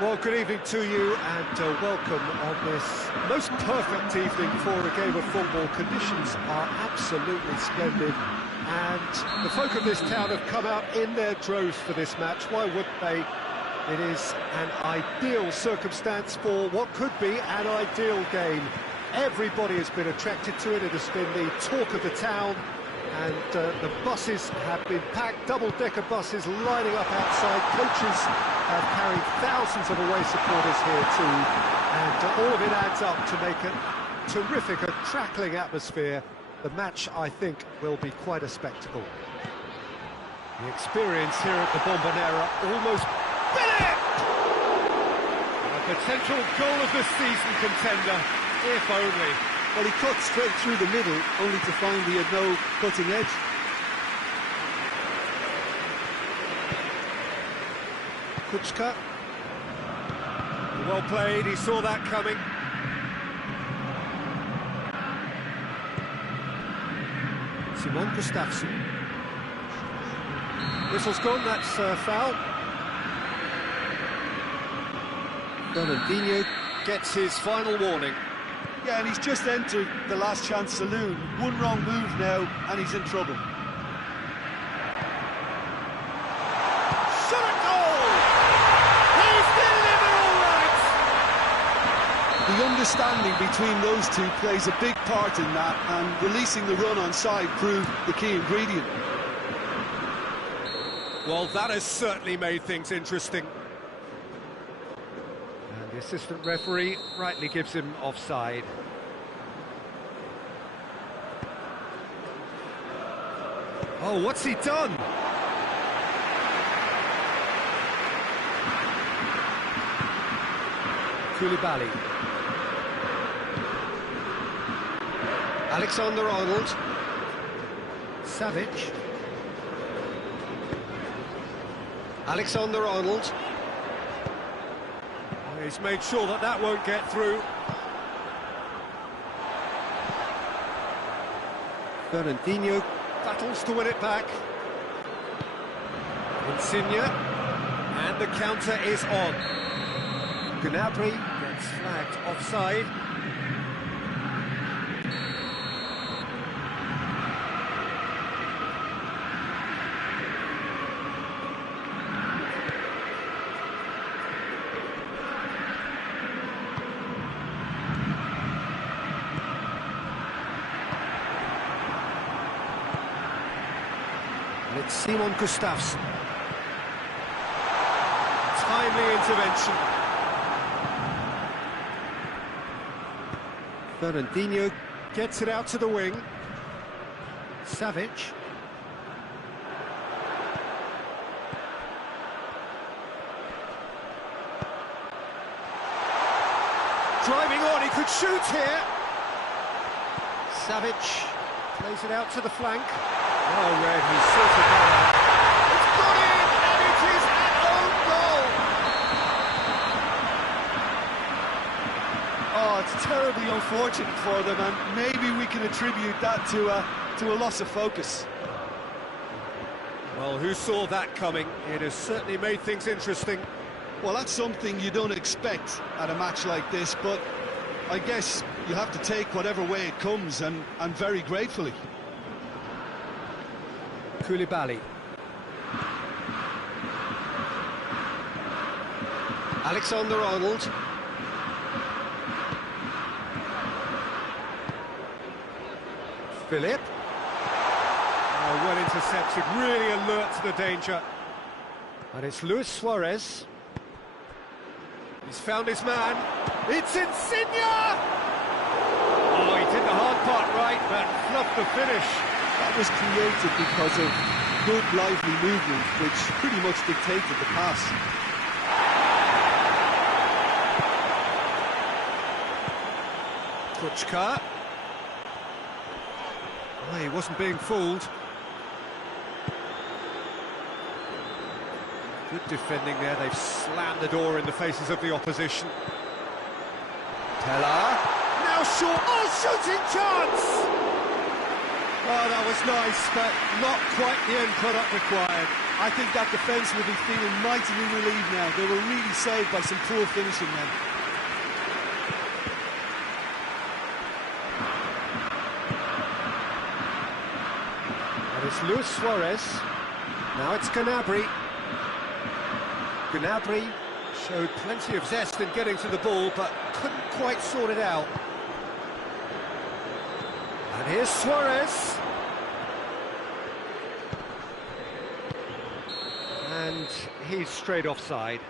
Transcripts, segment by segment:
Well, good evening to you and welcome on this most perfect evening for a game of football. Conditions are absolutely splendid and the folk of this town have come out in their droves for this match. Why wouldn't they? It is an ideal circumstance for what could be an ideal game. Everybody has been attracted to it. It has been the talk of the town. And the buses have been packed, double-decker buses lining up outside. Coaches have carried thousands of away supporters here too, and all of it adds up to make a terrific, a crackling atmosphere. The match, I think, will be quite a spectacle. The experience here at the Bombonera almost... Philip! A potential goal of the season contender, if only. Well, he cut straight through the middle, only to find he had no cutting edge. Kuczka. Well played, he saw that coming. Simon Gustafsson. Whistle's gone, that's foul. Fernandinho gets his final warning. Yeah, and he's just entered the last chance saloon. One wrong move now, and he's in trouble. Shot at goal! He's delivered all right! The understanding between those two plays a big part in that, and releasing the run on side proved the key ingredient. Well, that has certainly made things interesting. The assistant referee rightly gives him offside. Oh, what's he done? Koulibaly. Alexander-Arnold. Savic. Alexander-Arnold. He's made sure that that won't get through. Fernandinho battles to win it back. Insigne, and the counter is on. Gnabry gets flagged offside. It's Simon Gustafsson. Timely intervention. Fernandinho gets it out to the wing. Savic. Driving on, he could shoot here. Savic plays it out to the flank. Oh, Red, he's sorted that out. It's got in, and it is an own goal! Oh, it's terribly unfortunate for them, and maybe we can attribute that to a loss of focus. Well, who saw that coming? It has certainly made things interesting. Well, that's something you don't expect at a match like this, but I guess you have to take whatever way it comes, and very gratefully. Koulibaly. Alexander-Arnold. Philip. Oh, well intercepted, really alert to the danger. And it's Luis Suarez. He's found his man. It's Insigne! Oh, he did the hard part right, but fluffed the finish. That was created because of good, lively movement, which pretty much dictated the pass. Kuczka. Oh, he wasn't being fooled. Good defending there. They've slammed the door in the faces of the opposition. Teller. Now short. Oh, shooting chance! Oh, that was nice, but not quite the end product required. I think that defence will be feeling mightily relieved now. They were really saved by some poor finishing then. And it's Luis Suarez. Now it's Gnabry. Gnabry showed plenty of zest in getting to the ball, but couldn't quite sort it out. And here's Suarez. And he's straight offside.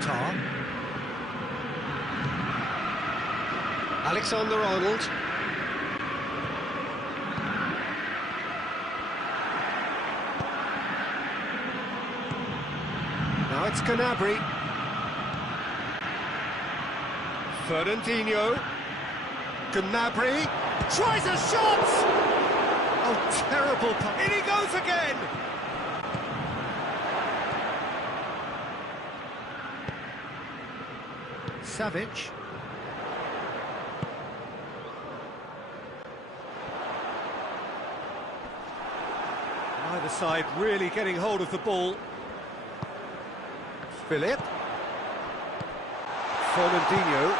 Tar. Alexander-Arnold. Now it's Gnabry. Fernandinho. Gnabry tries a shot! Oh, terrible punt. In he goes again! Savic. Either side really getting hold of the ball. Philip. Fernandinho.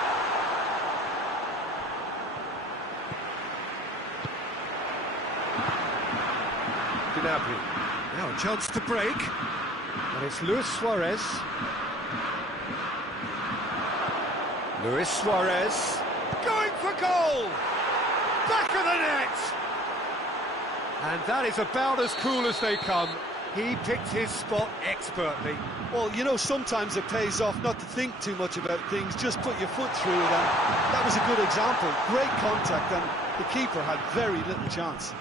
Gnabry. Now a chance to break. And it's Luis Suarez. Luis Suarez. Going for goal! Back of the net! And that is about as cool as they come. He picked his spot expertly. Well, you know, sometimes it pays off not to think too much about things, just put your foot through it, and that was a good example. Great contact, and the keeper had very little chance.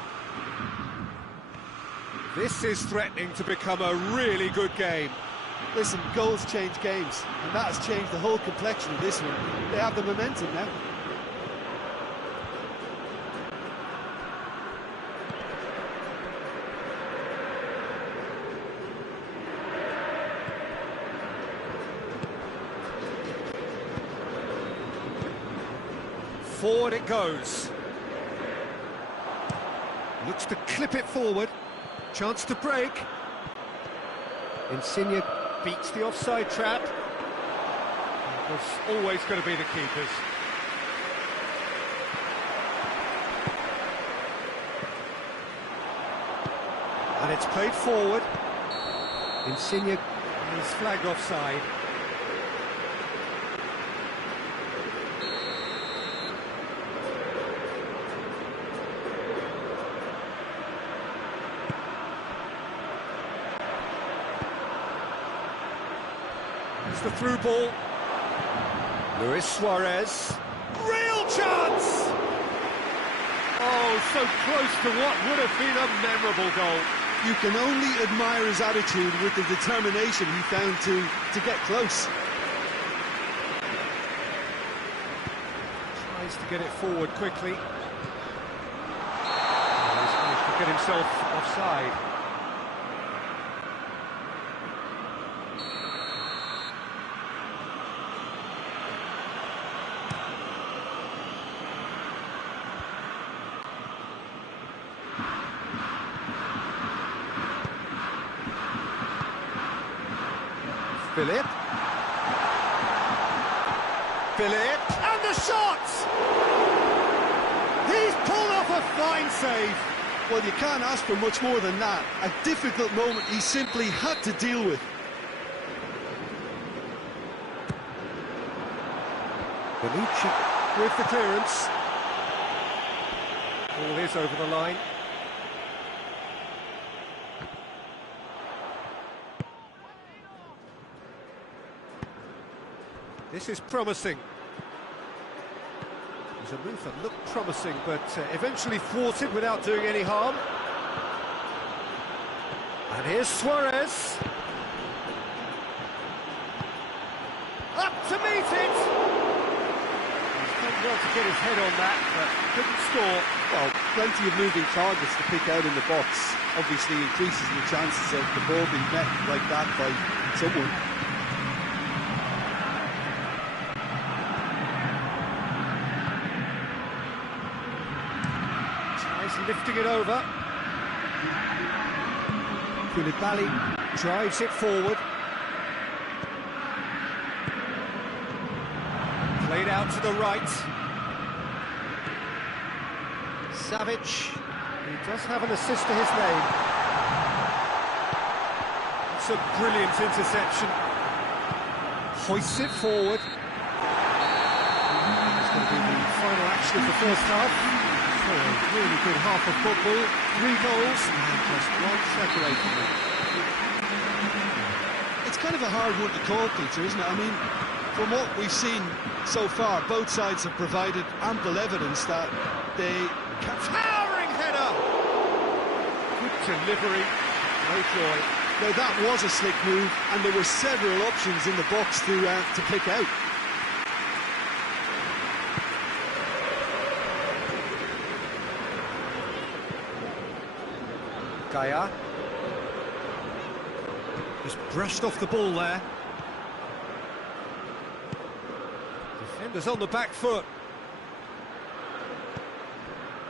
This is threatening to become a really good game. Listen, goals change games, and that has changed the whole complexion of this one. They have the momentum now. Forward it goes. Looks to clip it forward. Chance to break. Insigne beats the offside trap. It was always going to be the keepers. And it's played forward. Insigne is flagged offside. It's the through ball. Luis Suarez. Real chance! Oh, so close to what would have been a memorable goal. You can only admire his attitude with the determination he found to get close. Tries to get it forward quickly. He's managed to get himself offside. Philip. Philip, and the shot! He's pulled off a fine save. Well, you can't ask for much more than that. A difficult moment he simply had to deal with. Bonucci with the clearance. Ball is over the line. This is promising. It was a move that looked promising, but eventually thwarted without doing any harm. And here's Suarez. Up to meet it! He's done well to get his head on that, but couldn't score. Well, plenty of moving targets to pick out in the box. Obviously increases the chances of the ball being met like that by someone. He's lifting it over. Koulibaly drives it forward. Played out to the right. Savic, he does have an assist to his name. It's a brilliant interception. Hoists it forward. It's going to be the final action of the first half. So a really good half of football. 3 goals and just one separating them. It's kind of a hard one to call, Peter, isn't it? I mean, from what we've seen so far, both sides have provided ample evidence that they can... Towering header! Good delivery, no joy. Now that was a slick move, and there were several options in the box to pick out. Gaia. Just brushed off the ball there. Defenders on the back foot.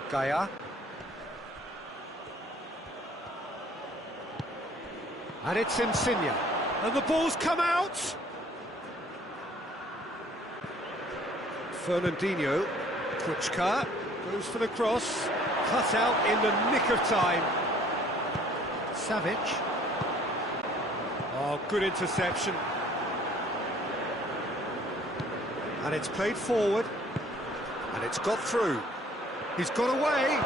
Gaia. And it's Insigne. And the ball's come out! Fernandinho. Kuchka goes for the cross. Cut out in the nick of time. Savic. Oh, good interception. And it's played forward. And it's got through. He's got away.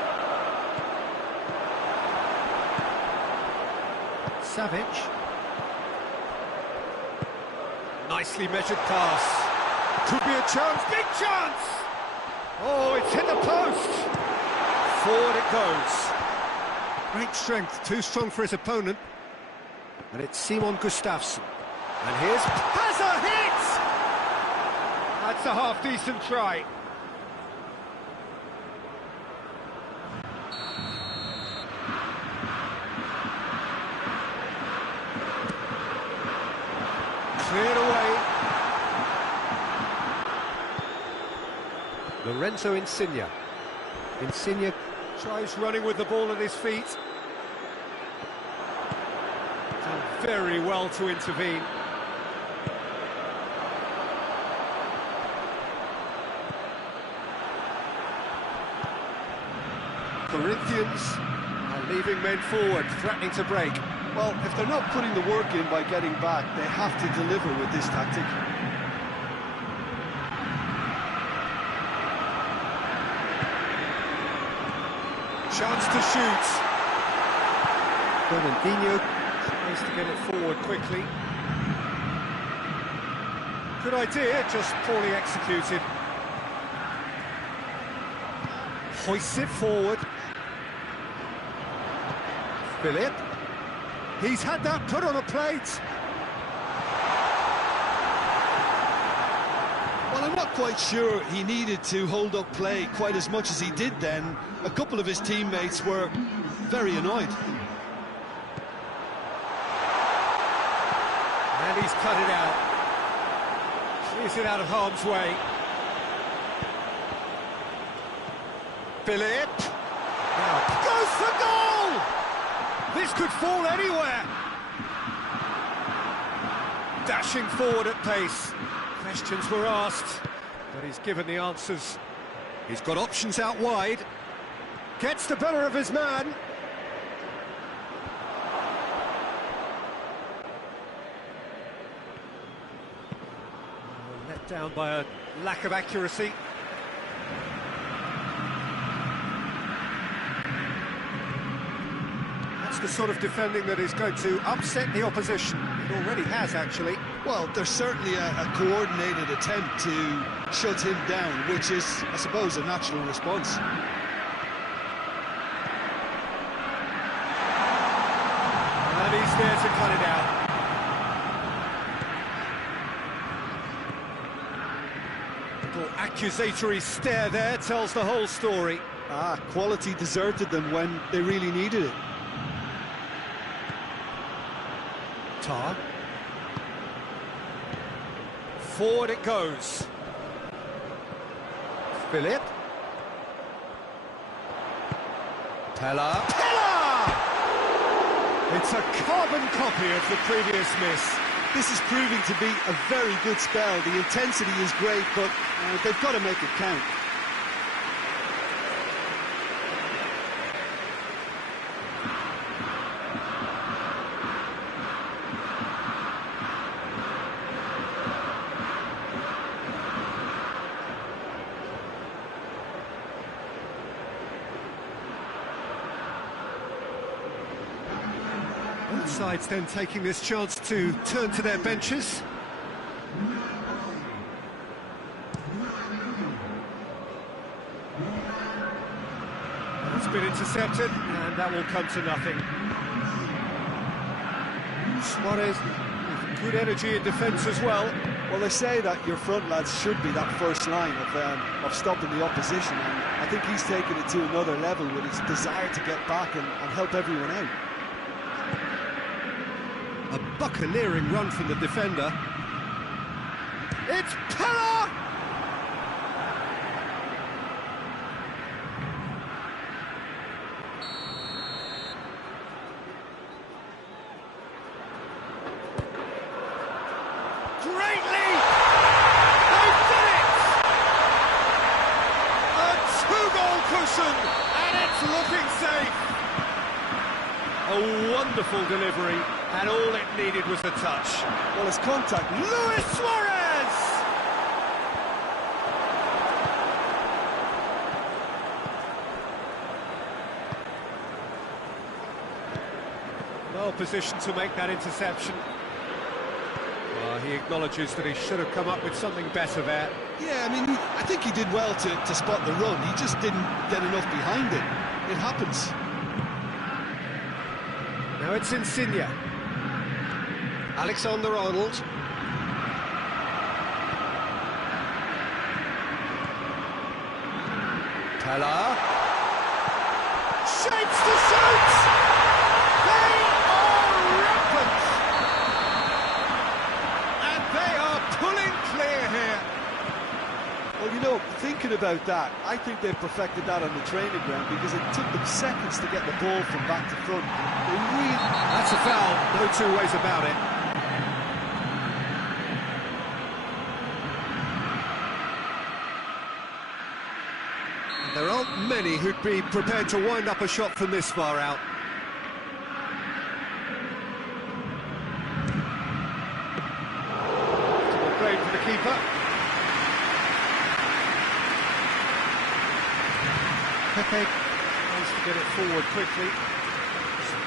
Savic. Nicely measured pass. Could be a chance. Big chance! Oh, it's hit the post. Forward it goes. Great strength, too strong for his opponent. And it's Simon Gustafsson. And here's... has a hit! That's a half-decent try. Cleared away. Lorenzo Insigne. Insigne tries running with the ball at his feet. Done very well to intervene. Corinthians are leaving men forward, threatening to break. Well, if they're not putting the work in by getting back, they have to deliver with this tactic. Chance to shoot. Fernandinho tries to get it forward quickly. Good idea, just poorly executed. Hoists it forward. Philip. He's had that put on a plate. Well, I'm not quite sure he needed to hold up play quite as much as he did then. A couple of his teammates were very annoyed. And he's cut it out. Clears it out of harm's way. Philip. Now goes for goal! This could fall anywhere. Dashing forward at pace. Questions were asked, but he's given the answers. He's got options out wide. Gets the better of his man. Let down by a lack of accuracy. That's the sort of defending that is going to upset the opposition. It already has, actually. Well, there's certainly a coordinated attempt to shut him down, which is, I suppose, a natural response. And he's there to cut it out. Little accusatory stare there tells the whole story. Quality deserted them when they really needed it. Tar. Forward it goes. Philip. It's a carbon copy of the previous miss. This is proving to be a very good spell. The intensity is great, but they've got to make it count. Both sides then taking this chance to turn to their benches. It's been intercepted, and that will come to nothing. Suarez with good energy in defence as well. Well, they say that your front lads should be that first line of stopping the opposition, and I think he's taken it to another level with his desire to get back and help everyone out. A buccaneering run from the defender. It's Pella! Great lead! They've done it! A two-goal cushion, and it's looking safe. A wonderful delivery, and all it needed was a touch. Well, it's contact. Luis Suarez! Well positioned to make that interception. He acknowledges that he should have come up with something better there. Yeah, I mean, I think he did well to spot the run. He just didn't get enough behind it. It happens. Now it's Insigne. Alexander-Arnold. Pella. Shapes to shoot! They are rampant! And they are pulling clear here. Well, you know, thinking about that, I think they've perfected that on the training ground because it took them seconds to get the ball from back to front. They really... That's a foul, no two ways about it. There aren't many who'd be prepared to wind up a shot from this far out. Great for the keeper. Pepe wants to get it forward quickly.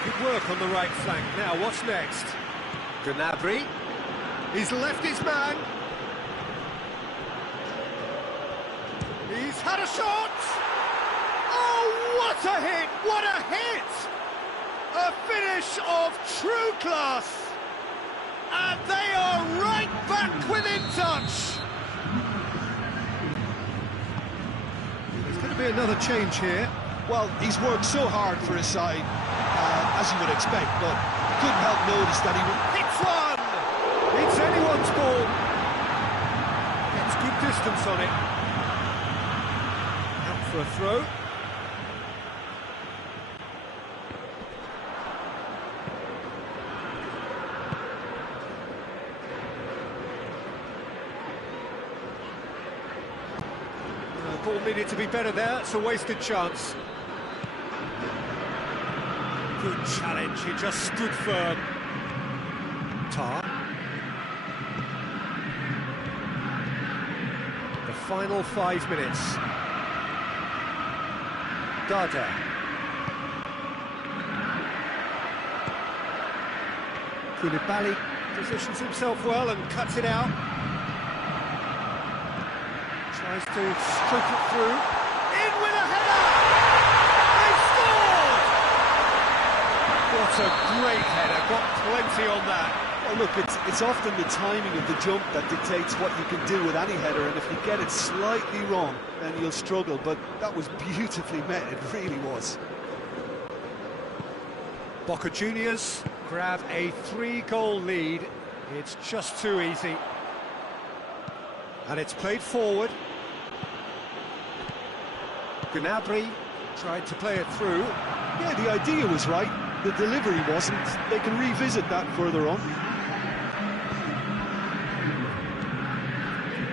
Good work on the right flank. Now, what's next? Gnabry. He's left his man. He's had a shot! Oh, what a hit! What a hit! A finish of true class! And they are right back within touch! There's going to be another change here. Well, he's worked so hard for his side, as you would expect, but couldn't help notice that he would... Hits one! It's anyone's ball. Gets good distance on it. For a throw. The ball needed to be better there. It's a wasted chance. Good challenge. He just stood firm. Tar. The final 5 minutes. Dada. Koulibaly positions himself well and cuts it out. Tries to stroke it through. In with a header! They've scored! What a great header, got plenty on that. Well, look, it's often the timing of the jump that dictates what you can do with any header, and if you get it slightly wrong, then you'll struggle, but that was beautifully met, it really was. Boca Juniors grab a 3-goal lead. It's just too easy. And it's played forward. Gnabry tried to play it through. Yeah, the idea was right, the delivery wasn't. They can revisit that further on.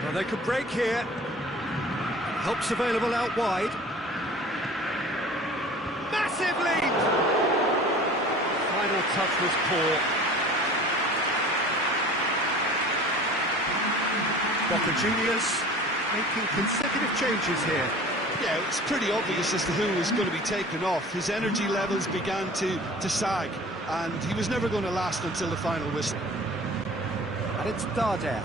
Well, they could break here. Help's available out wide. Massive lead! Final touch was poor. Boca Juniors making consecutive changes here. Yeah, it's pretty obvious as to who was going to be taken off. His energy levels began to sag, and he was never going to last until the final whistle. And it's Darder.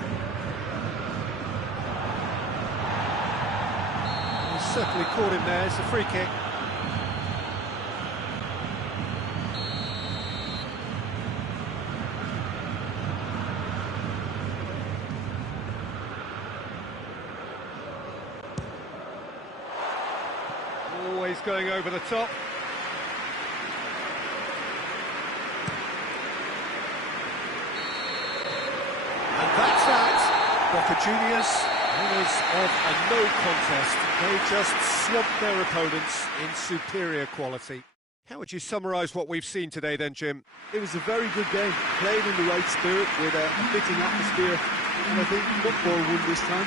He's certainly caught him there. It's a free kick. Always going over the top. And that's that. Boca Juniors, winners of a no contest. They just swamped their opponents in superior quality. How would you summarise what we've seen today then, Jim? It was a very good game, played in the right spirit with a fitting atmosphere, and I think football won this time.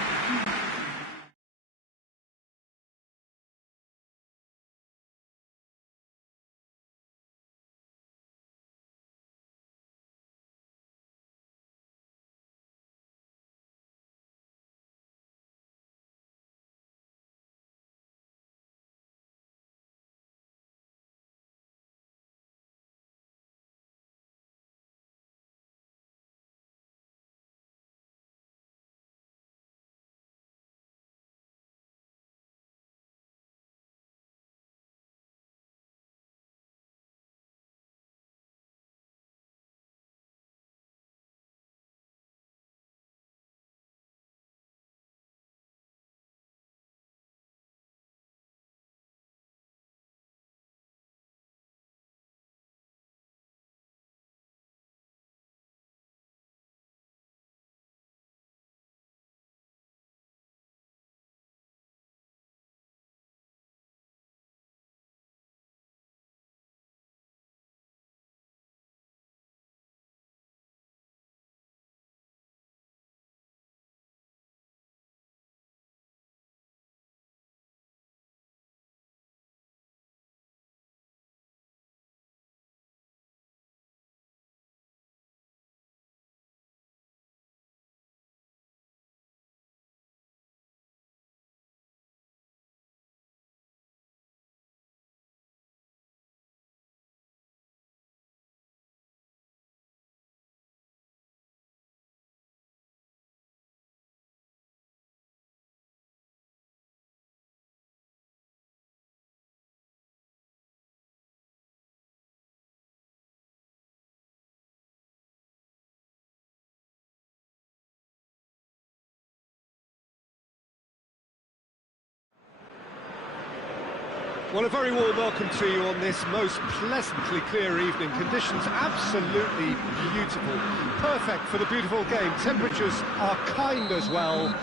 Well, a very warm welcome to you on this most pleasantly clear evening. Conditions absolutely beautiful. Perfect for the beautiful game. Temperatures are kind as well.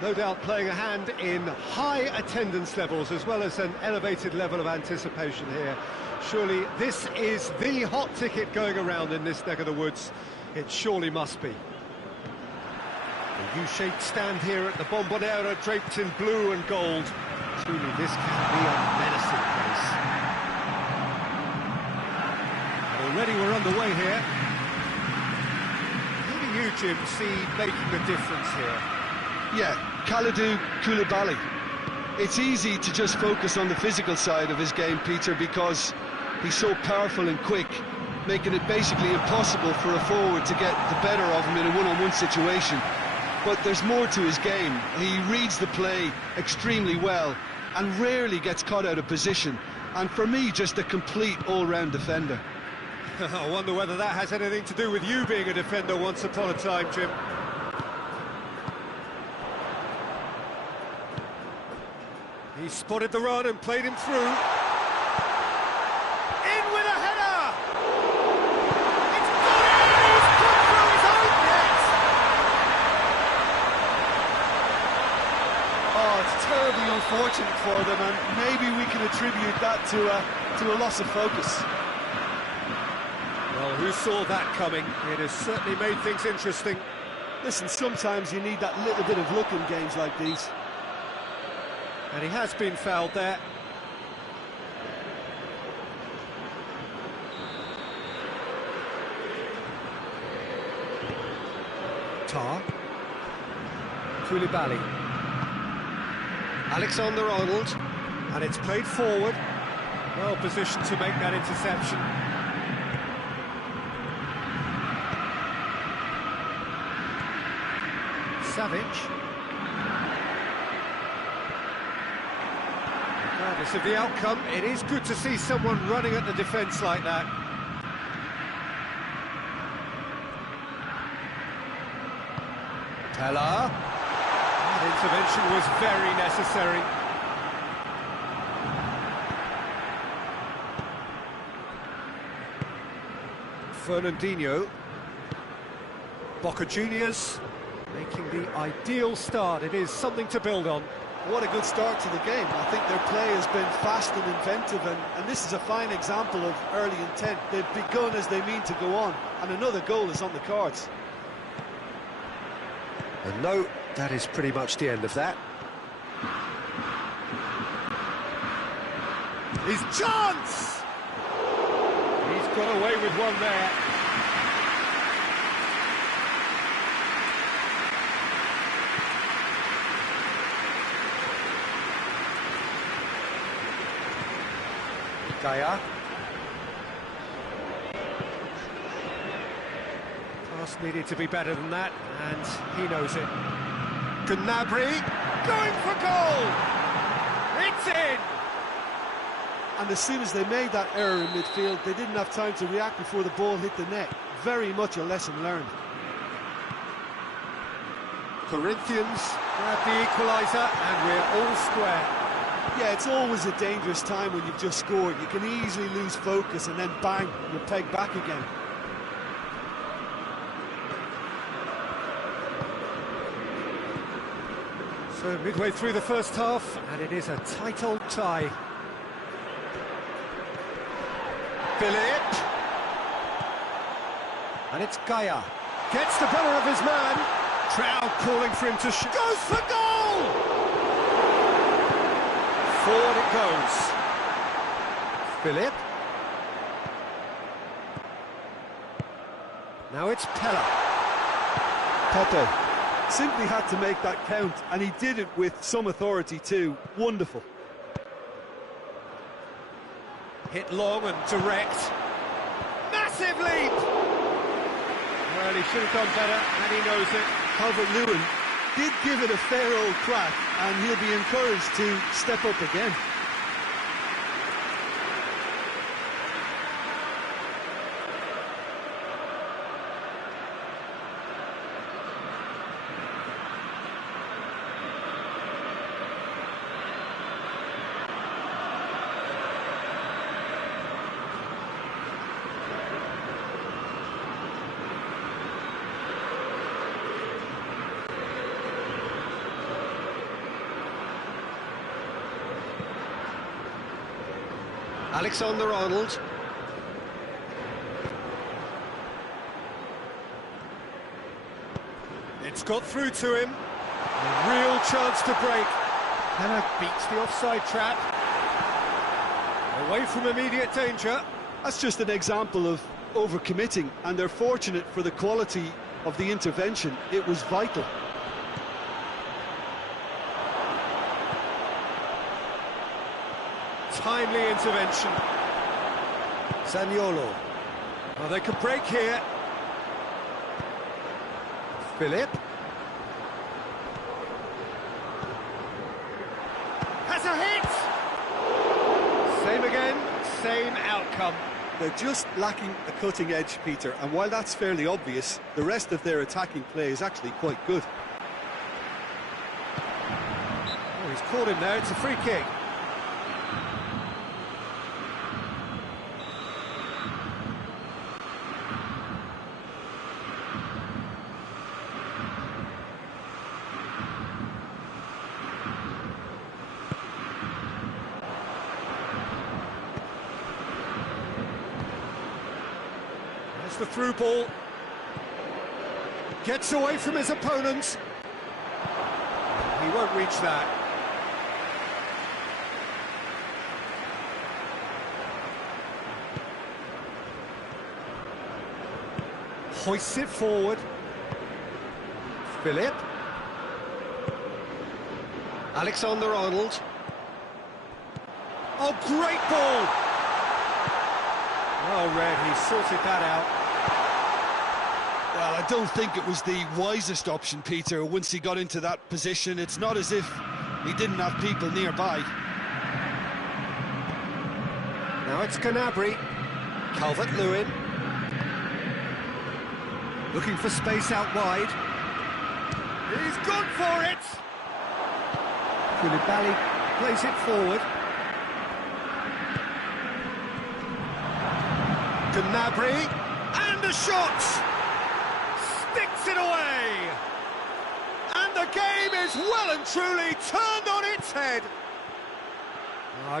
No doubt playing a hand in high attendance levels as well as an elevated level of anticipation here. Surely this is the hot ticket going around in this neck of the woods. It surely must be. A U-shaped stand here at the Bombonera, draped in blue and gold. Truly, this can be a menacing place. And already we're underway here. Who do you, Jim, see making the difference here? Yeah, Kalidou Koulibaly. It's easy to just focus on the physical side of his game, Peter, because he's so powerful and quick, making it basically impossible for a forward to get the better of him in a one-on-one situation. But there's more to his game. He reads the play extremely well and rarely gets caught out of position. And for me, just a complete all-round defender. I wonder whether that has anything to do with you being a defender once upon a time, Jim. He spotted the run and played him through. In with a header! It's gone in! He's put through his own net! Oh, it's terribly unfortunate. important for them, and maybe we can attribute that to a loss of focus. Well, who saw that coming? It has certainly made things interesting. Listen, sometimes you need that little bit of luck in games like these. And he has been fouled there. Tar. Koulibaly. Alexander-Arnold. And it's played forward. Well positioned to make that interception. Savic. Regardless of the outcome, it is good to see someone running at the defence like that. Pella. That intervention was very necessary. Fernandinho. Boca Juniors making the ideal start. It is something to build on. What a good start to the game. I think their play has been fast and inventive, and this is a fine example of early intent. They've begun as they mean to go on, and another goal is on the cards. And no, that is pretty much the end of that. His chance! He's got away with one there. Gaia. Pass needed to be better than that, and he knows it. Gnabry going for goal! It's in! And as soon as they made that error in midfield, they didn't have time to react before the ball hit the net. Very much a lesson learned. Corinthians grab the equaliser, and we're all square. Yeah, it's always a dangerous time when you've just scored. You can easily lose focus and then bang, you're pegged back again. So midway through the first half, and it is a tight old tie. Philip. And it's Gaia. Gets the better of his man. Crowd calling for him to shoot. Goes for goal! Forward it goes. Philip. Now it's Pella. Pepe simply had to make that count, and he did it with some authority too. Wonderful. Hit long and direct. Massive leap! Well, he should have done better, and he knows it. Calvert-Lewin did give it a fair old crack, and he'll be encouraged to step up again. Alexander-Arnold. It's got through to him. A real chance to break. Pella beats the offside trap. Away from immediate danger. That's just an example of overcommitting, and they're fortunate for the quality of the intervention. It was vital. Timely intervention. Zaniolo. Well, they could break here. Philip. Has a hit! Same again, same outcome. They're just lacking a cutting edge, Peter, and while that's fairly obvious, the rest of their attacking play is actually quite good. Oh, he's caught him there, it's a free kick. It's the through ball. Gets away from his opponent. He won't reach that. Hoists it forward. Philip. Alexander-Arnold. Oh, great ball! Well read, he sorted that out. Well, I don't think it was the wisest option, Peter, once he got into that position. It's not as if he didn't have people nearby. Now it's Gnabry. Calvert-Lewin. Looking for space out wide. He's gone for it! Koulibaly plays it forward. Gnabry, and a shot! Sticks it away! And the game is well and truly turned on its head.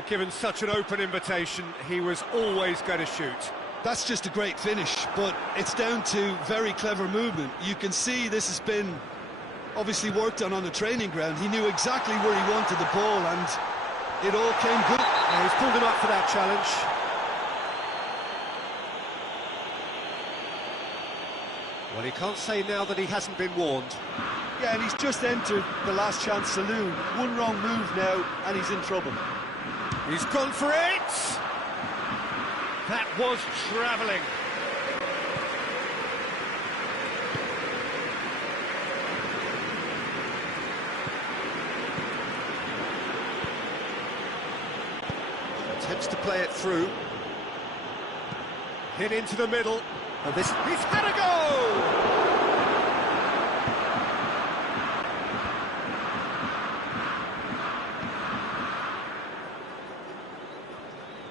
Given such an open invitation, he was always going to shoot. That's just a great finish, but it's down to very clever movement. You can see this has been obviously worked on the training ground. He knew exactly where he wanted the ball, and it all came good. Yeah, he's pulled him up for that challenge. Well, he can't say now that he hasn't been warned. Yeah, and he's just entered the last chance saloon. One wrong move now, and he's in trouble. He's gone for it! That was travelling. Attempts to play it through. Hit into the middle. And he's had a go!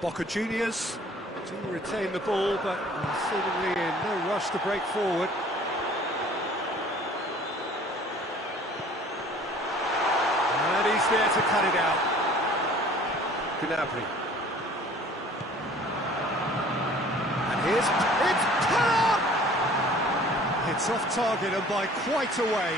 Boca Juniors do retain the ball, but seemingly in no rush to break forward. And he's there to cut it out. Gnabry. And it's Pella! It's off target and by quite a way.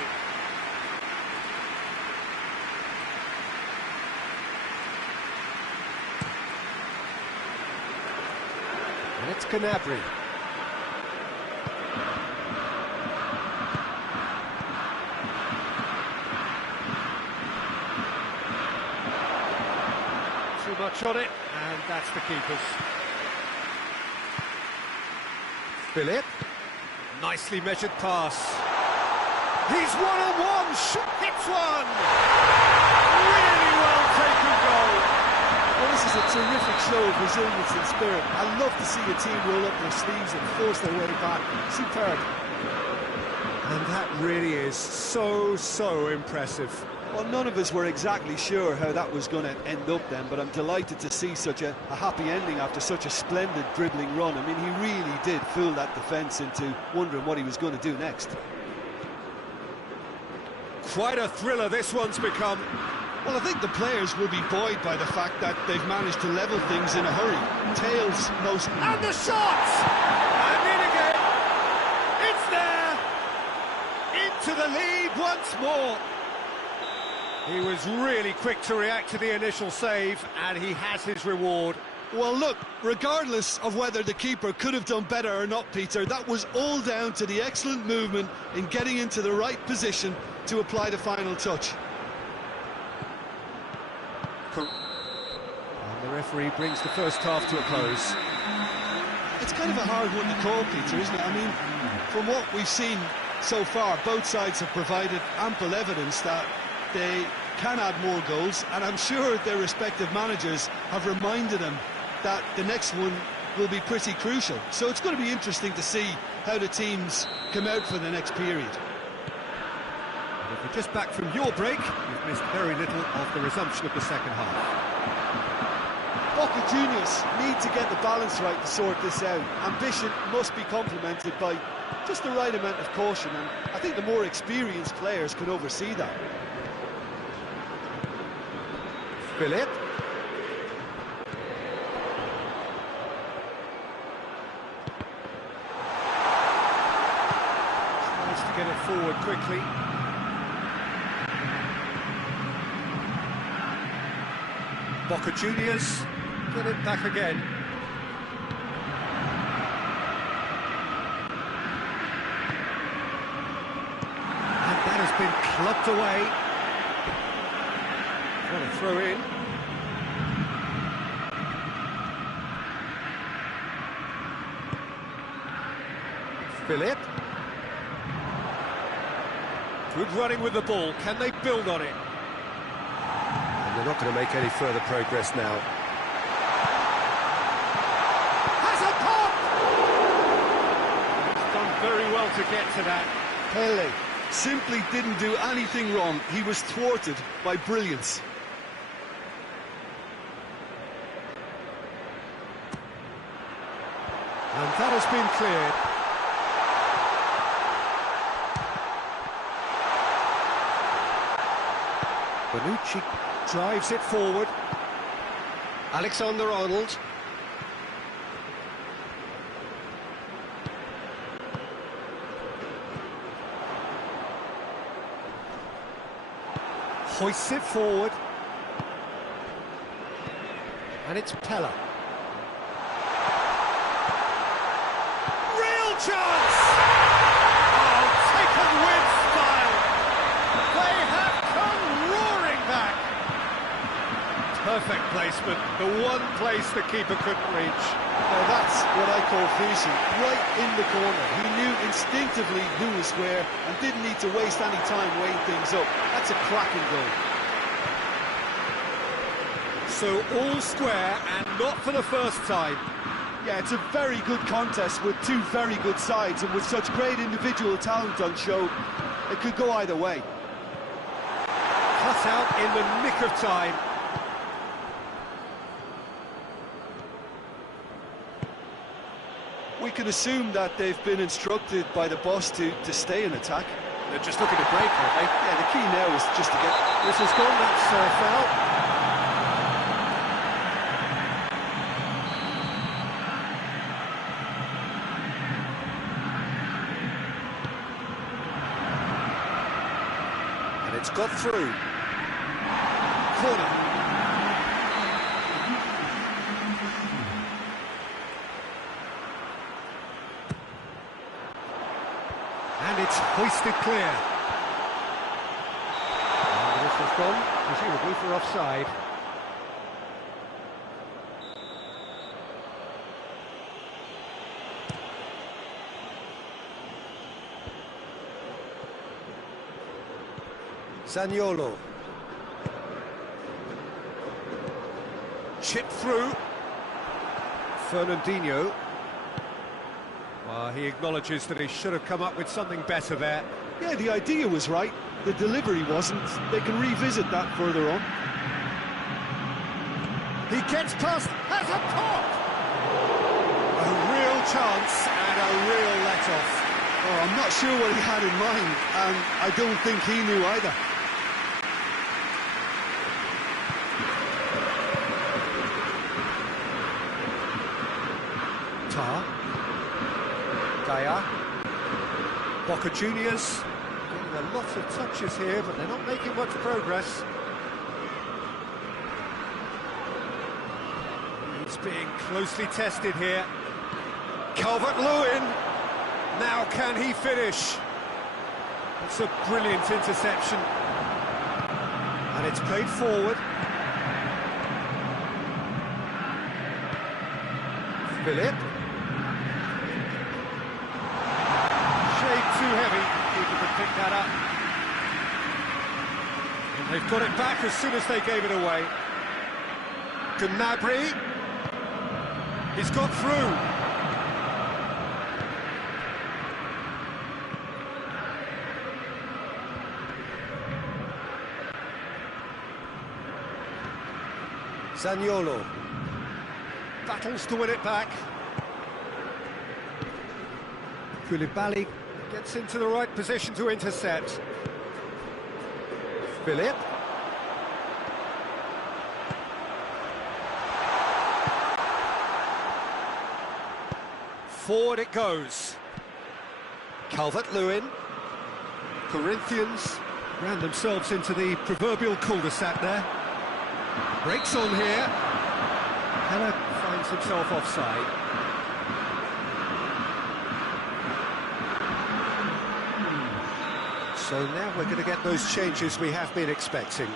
And it's Gnabry. Too much on it, and that's the keeper's. Philip. Nicely measured pass. He's one-on-one, hits one! Really well taken goal. Well, this is a terrific show of resilience and spirit. I love to see a team roll up their sleeves and force their way back. Superb. And that really is so impressive. Well, none of us were exactly sure how that was going to end up then, but I'm delighted to see such a happy ending after such a splendid dribbling run. I mean, he really did fool that defence into wondering what he was going to do next. Quite a thriller this one's become. Well, I think the players will be buoyed by the fact that they've managed to level things in a hurry. Tails most... And the shot! And in again! It's there! Into the lead once more! He was really quick to react to the initial save, and he has his reward. Well, look, regardless of whether the keeper could have done better or not, Peter, that was all down to the excellent movement in getting into the right position to apply the final touch. And the referee brings the first half to a close. It's kind of a hard one to call, Peter, isn't it? I mean, from what we've seen so far, both sides have provided ample evidence that they can add more goals, and I'm sure their respective managers have reminded them that the next one will be pretty crucial. So it's going to be interesting to see how the teams come out for the next period. And if you're just back from your break, you've missed very little of the resumption of the second half. Boca Juniors need to get the balance right to sort this out. Ambition must be complemented by just the right amount of caution, and I think the more experienced players can oversee that. Philip. Needs to get it forward quickly. Boca Juniors get it back again. And that has been clubbed away. What a throw in. Philip. Good running with the ball. Can they build on it? And they're not going to make any further progress now. Has a pop! He's done very well to get to that. Pele simply didn't do anything wrong. He was thwarted by brilliance. And that has been cleared. Bonucci drives it forward. Alexander-Arnold. Hoists it forward. And it's Pella. Real chance! Oh, taken with style. They have come roaring back. Perfect placement, the one place the keeper couldn't reach. Now that's what I call finishing, right in the corner. He knew instinctively who was where and didn't need to waste any time weighing things up. That's a cracking goal. So all square and not for the first time. Yeah, it's a very good contest with two very good sides, and with such great individual talent on show, it could go either way. Cut out in the nick of time. We can assume that they've been instructed by the boss to stay in attack. They're just looking to break, aren't they? Yeah, the key now is just to get... This has gone, that's foul. And it's got through. Corner. And it's hoisted clear. And this has gone, presumably for offside. Zaniolo. Chip through. Fernandinho. Well, he acknowledges that he should have come up with something better there. Yeah, the idea was right, the delivery wasn't. They can revisit that further on. He gets past, has a pop! A real chance and a real let-off. Oh, I'm not sure what he had in mind, and I don't think he knew either. Tar. Daya. Boca Juniors getting a lot of touches here, but they're not making much progress. He's being closely tested here. Calvert-Lewin. Now can he finish? It's a brilliant interception. And it's played forward. Philip. Shade too heavy. Keeper could pick that up. And they've got it back as soon as they gave it away. Gnabry. He's got through. Zaniolo battles to win it back. Koulibaly gets into the right position to intercept. Philip. Forward it goes. Calvert-Lewin. Corinthians ran themselves into the proverbial cul-de-sac there. Breaks on here. Heller finds himself offside. So now we're going to get those changes we have been expecting.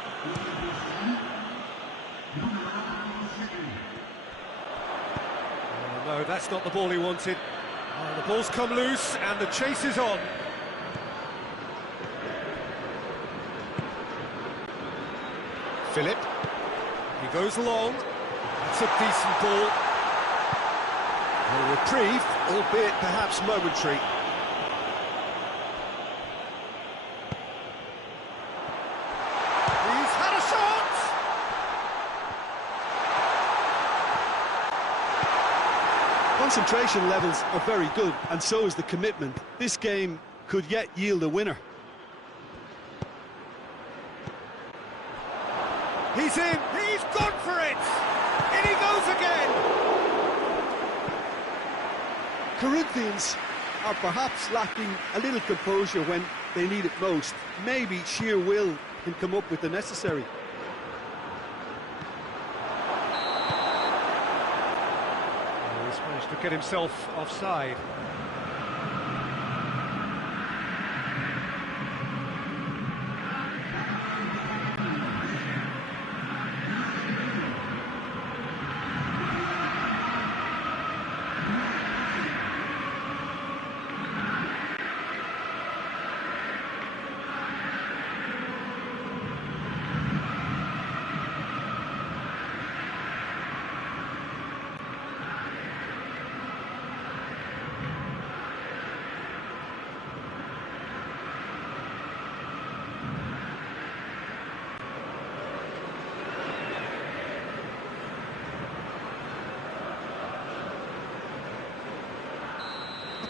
Oh, no, that's not the ball he wanted. Oh, the ball's come loose and the chase is on. Philip. He goes long. That's a decent ball. A reprieve, albeit perhaps momentary. He's had a shot! Concentration levels are very good, and so is the commitment. This game could yet yield a winner. He's in, he's gone for it! In he goes again! Corinthians are perhaps lacking a little composure when they need it most. Maybe sheer will can come up with the necessary. Oh, he's managed to get himself offside.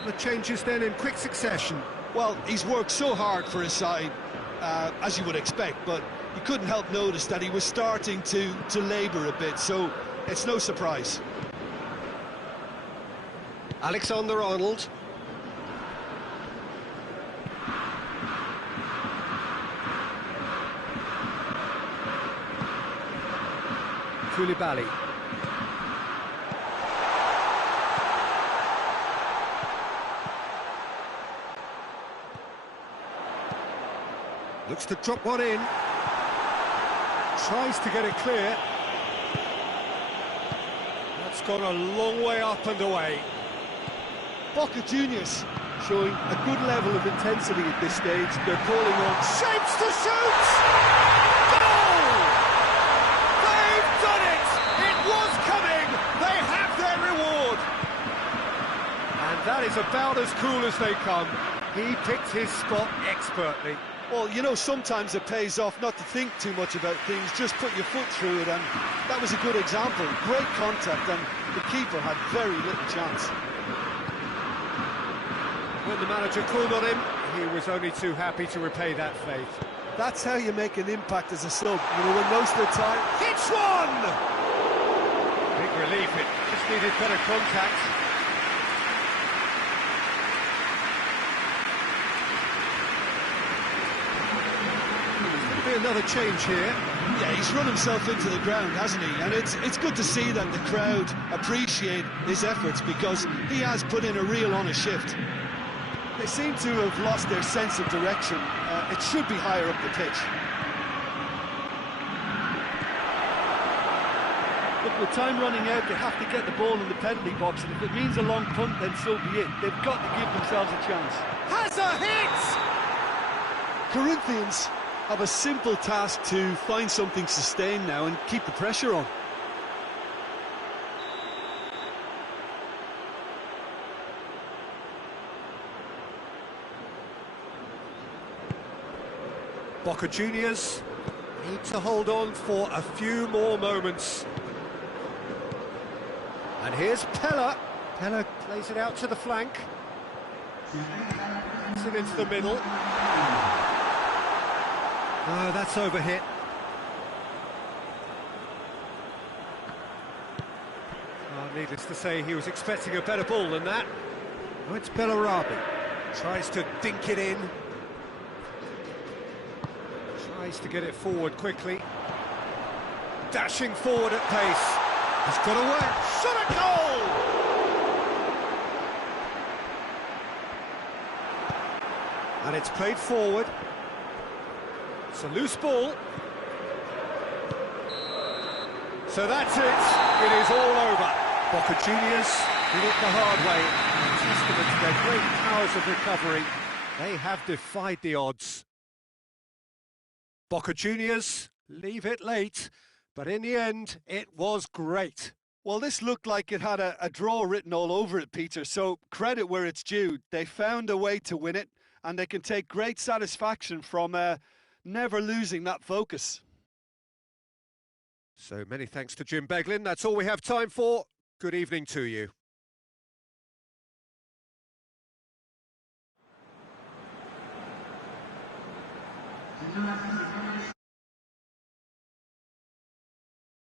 The changes then in quick succession. Well, he's worked so hard for his side, as you would expect, but you couldn't help notice that he was starting to labour a bit, so it's no surprise. Alexander-Arnold. Koulibaly. Looks to drop one in. Tries to get it clear. That's gone a long way up and away. Boca Juniors showing a good level of intensity at this stage. They're calling on... Shapes to shoot! Goal! They've done it! It was coming! They have their reward! And that is about as cool as they come. He picked his spot expertly. Well, you know, sometimes it pays off not to think too much about things, just put your foot through it, and that was a good example. Great contact, and the keeper had very little chance. When the manager called on him, he was only too happy to repay that faith. That's how you make an impact as a sub, you know, when most of the time... Hits one! Big relief, it just needed better contact. Another change here. Yeah, he's run himself into the ground, hasn't he? And it's good to see that the crowd appreciate his efforts, because he has put in a real honest shift. They seem to have lost their sense of direction. It should be higher up the pitch. Look, with time running out, they have to get the ball in the penalty box, and if it means a long punt, then so be it. They've got to give themselves a chance. Has a hit! Corinthians have a simple task to find something sustained now and keep the pressure on. Boca Juniors need to hold on for a few more moments. And here's Pella. Pella plays it out to the flank. Puts it into the middle. No, that's overhit. Oh, needless to say, he was expecting a better ball than that. Oh, it's Bellarabi. Tries to dink it in. Tries to get it forward quickly. Dashing forward at pace. He's got away. Shot a goal! And it's played forward. It's a loose ball. So that's it. It is all over. Boca Juniors did it the hard way. Testament to their great powers of recovery. They have defied the odds. Boca Juniors leave it late, but in the end, it was great. Well, this looked like it had a draw written all over it, Peter, so credit where it's due. They found a way to win it, and they can take great satisfaction from never losing that focus. So many thanks to Jim Beglin. That's all we have time for. Good evening to you. Thank you.